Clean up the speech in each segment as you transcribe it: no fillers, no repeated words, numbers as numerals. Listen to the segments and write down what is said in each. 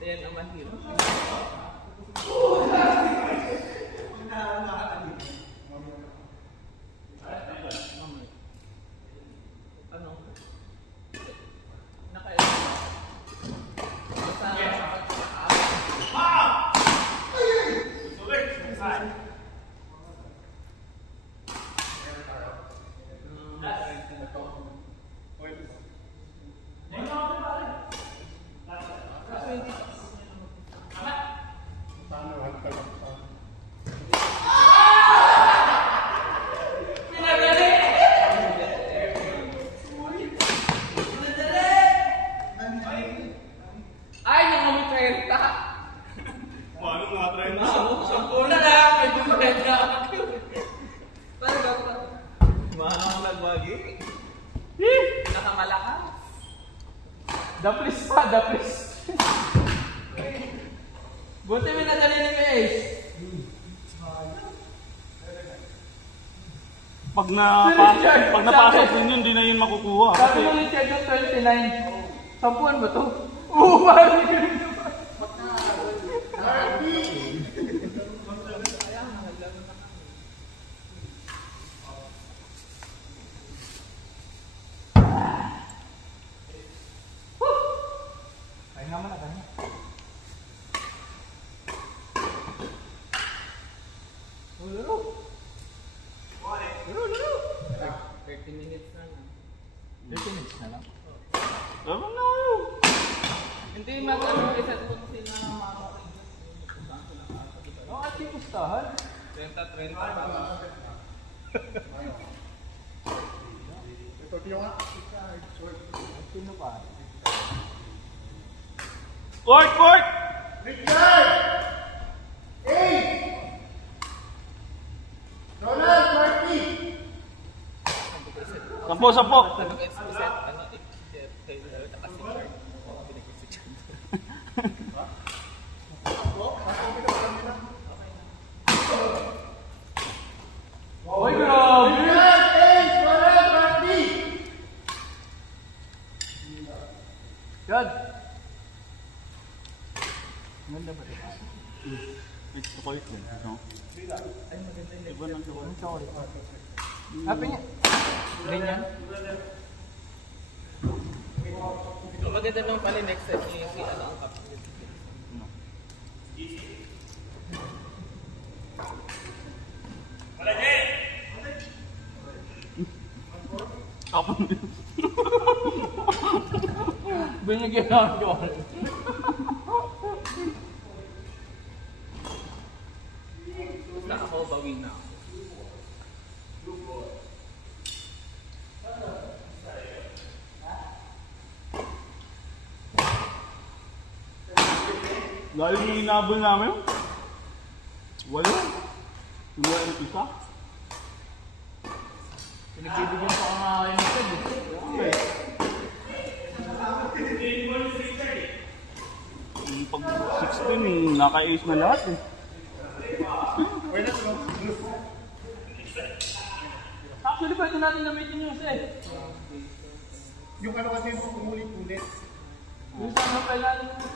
Ayan ang mahirap. Ano? Ay, nangamit 30. Paano mga 30? Sampung na lang, may bumenda. Paano ba ito? Mahal ang nagwagi. Nakamalakas. Daplis pa, daplis. Buti may nadali ni Mace. Pag napasok din yun, di na yun makukuha. Sabi mo Richard yung 29. Sampuan ba ito? Oo, parang yun naman. Ay naman na kanya. Laro. Laro. 30 minutes na lang. 30 minutes na lang? Tama na. Hindi mag-ano, isa't kung sila ng mga Oh, at yung pustahan. 30-30 pa. Ito nga. Sino pa? Court! Court! Richard! Hey! Donald, Marty! Sampo! Ano kayo sa set? Ano? Kayo na rin nakasitard. Pinag-sitard. Oy, grabe! Richard! Hey! Donald, Marty! Good. Ganda ba ito? May chocolate din. No? Ay, maganda yun. Iba ng chocolate. Happy niya. Ganyan. Maganda naman pala next set niya yung si ano ang cup. Ako na. Binigyan na ako. Basta ako, bawi na ako. Galing yung hinabol namin. Wala. Wala yung isa. Pinagbibigyan pa ako nga yung set eh. Yung pag 16, naka-ace na lahat eh. Actually, pwede natin gamitin yung set. Yung ano kasi yung umulit-ulit. Yung sa mga kailangan mo.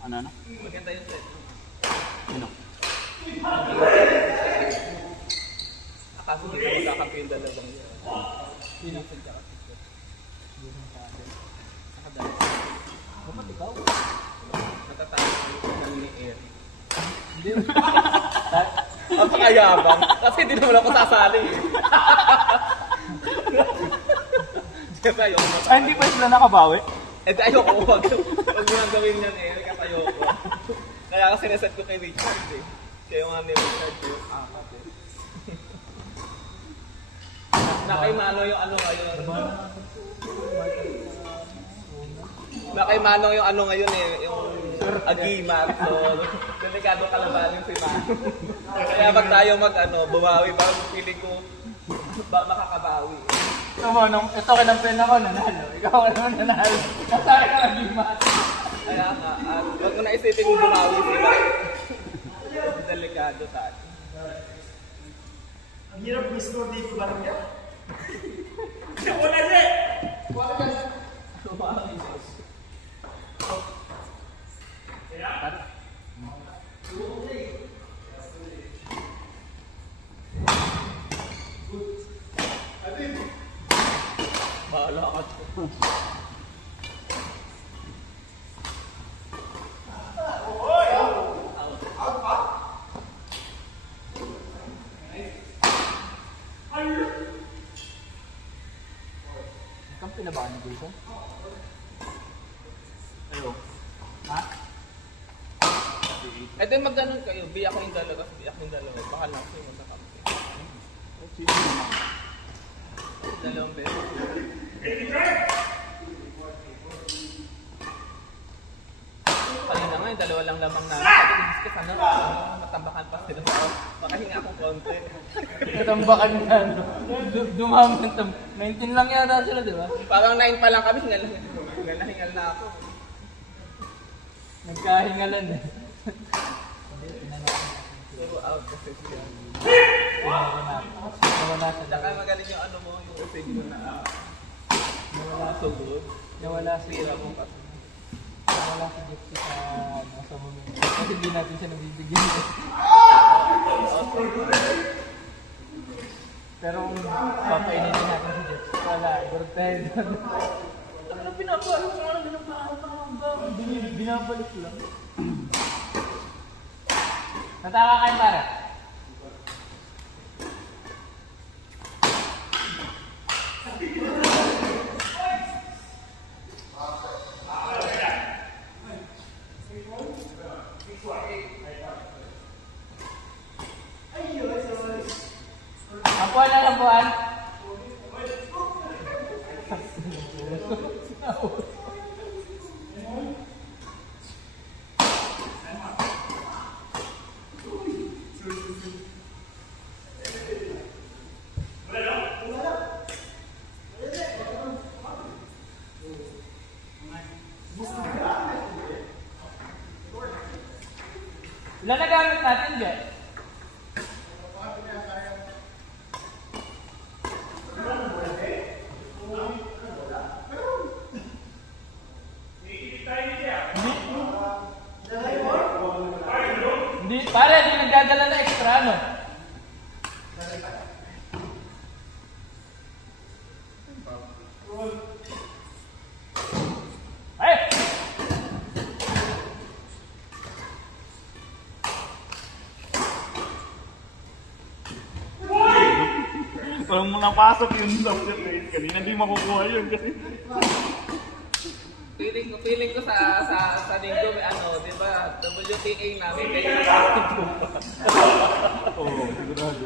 Ano na? Maganda yung set. Ano? Akaso di ka magkakampi yung dalawang yun. Pinaksin ka kasi. Nakadali. Bakit ikaw? Natatawag ng ni Air. Hindi. Ang pakayabang. Kasi hindi naman ako sasali eh. Siyempre ayoko matawag. Ay, hindi pa sila nakabawi? Eh di ayoko. Huwag mo nang gawin yan eh. Kasi ayoko. Kaya kasi sineset ko kay Richard eh. Kaya yung ni Richard yung apat eh. Nakaimano yung ano ngayon. Nakaimano yung ano ngayon eh. Yung agimat. So, delikado kalabanin si Mano. Kaya pag tayo bumawi ba, feeling ko makakabawi. Ito kinampihan ako, nanalo. Ikaw ka naman nanalo. Nasari ka lang di mati. Kaya nga, wag mo na isipin mo bumawi sila. Delikado tayo. Ang hirap gusto dito ba niya? Bahala ka. Ang pinabakan niyo dito? Ayo. Ha? Eh din magganon kayo, biyak yung dalawa, biyak yung dalawa. Baka lang kayo magkakampi. Dalawang beses. Kanina nga yung dalawa lang lamang na. Sabi ko, discuss ano, matambakan pa sila sa makahinga akong konti. Natambakan na, no? Dumaman tam. 19 lang yata sila, di ba? Parang 9 pa lang kami, hingal na ako. Nagkahingalan eh. Puro out kasi siya. Nawala sa Saka magaling yung ano mo, yung signo na sugod. Nawala si Pira mo kasi. Nawala si Gypsy sa moment. Kasi hindi natin siya nabibigyan. Pero kung papainin natin si Gypsy, wala. Gurot tayo doon. Ano pinapalo ko nga ng pangamba? Binabalik lang. Nataka kayo para? Lampuan na lampuan. Ilan na gamit natin, Jet? Hindi, pare, hindi nagdadala na extra, no? Ay! Parang mo napasok yun sa rate kanina, hindi makukuha yun kasi. Feeling ko sa linggo may ano, di ba? WTA namin may isang Oo, sigurado.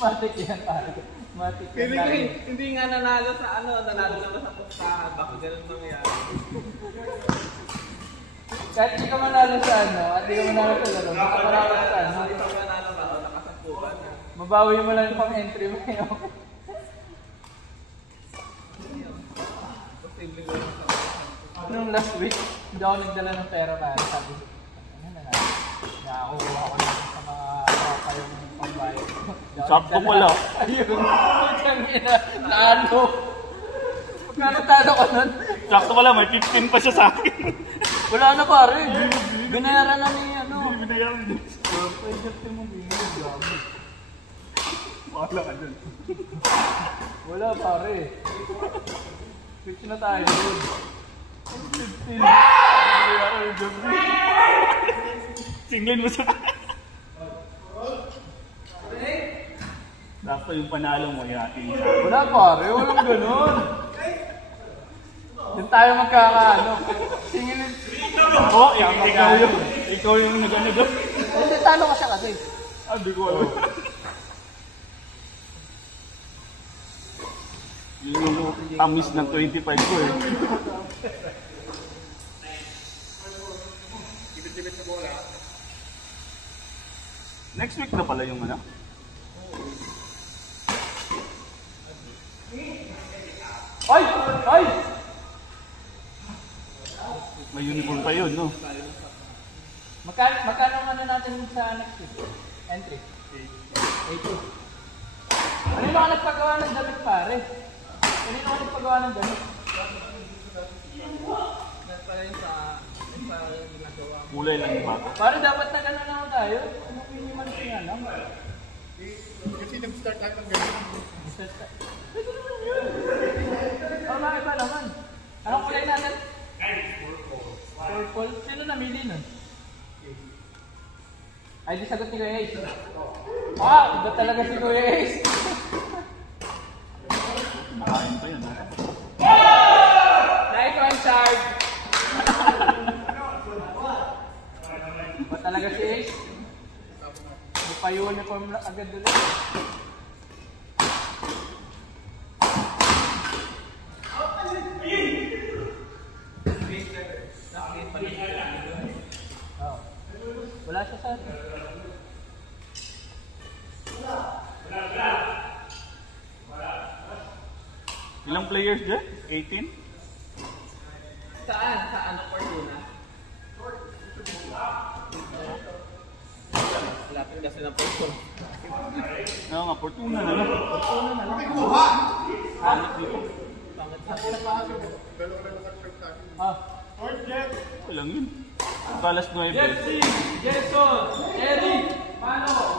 Matik yan, pare. Matik yan. Feeling ko hindi nga nanalo sa ano, nanalo naman sa pustahan. Bakit ganun mangyayari? Kahit hindi ka manalo sa ano, at hindi ka manalo sa laro, baka manalo sa ano, Isang nanalo ba ako, nakasampukan na. mabawi mo lang yung pang-entry mo yun. Posible ko lang sa Nung last week, hindi ako nagdala ng pera para sabi ko, ano na nga, nakakuha ko lang sa mga tropa yung pambayad ko. Sakto pala. Ayun, kangina, naano. Magkano talo ko nun? Sakto pala, may 15 pa siya sa akin. Wala na pare, binayaran na ni ano. Binayaran din. Pwede mo binigay, grabe. Wala ka dun. Wala pare. Fix na tayo dun. 15. Singlin mo sa Sakto yung panalo mo, yatin siya. Wala pare, walang ganun. Doon tayo magkakaano. Singilin. Oo, ikaw yung nag-ano. Kasi talo ka siya kasi. Ah, di ko alam. Yun yung tamis ng 25 ko eh. Tibit-tibit na bola. Next week na pala yung ano? Ay! May uniform pa yun, no? Magkano ang ano natin sa next week? Entry? 8. Kanino ka nagpagawa ng damit, pare? Kanino ka nagpagawa ng damit? Kulay lang yung bata. Pare, dapat na gano'n lang tayo. Ano minimalist nga lang? Kasi nag-start tayo ng ganyan. Pwede naman yun. Oh, iba naman. Anong kulay natin? Purple. Sino namili nun? Ay, di sagot ni Kuya Ace. Wow, iba talaga si Kuya Ace. Makain pa yun, ha? Nice one, Chard. Iba talaga si Ace. Hindi pa uniform na agad doon. Oh. Wala siya sa atin. Ilang players dyan? 18? Saan? Saan? Fortuna? Lapit kasi ng Fortuna. Oo nga, Fortuna na lang. Kuha! dito. Dalawa na nag-start tayo. Ah. Okay lang yun. Balas 9. Jesse, Jason, Eric, Mano.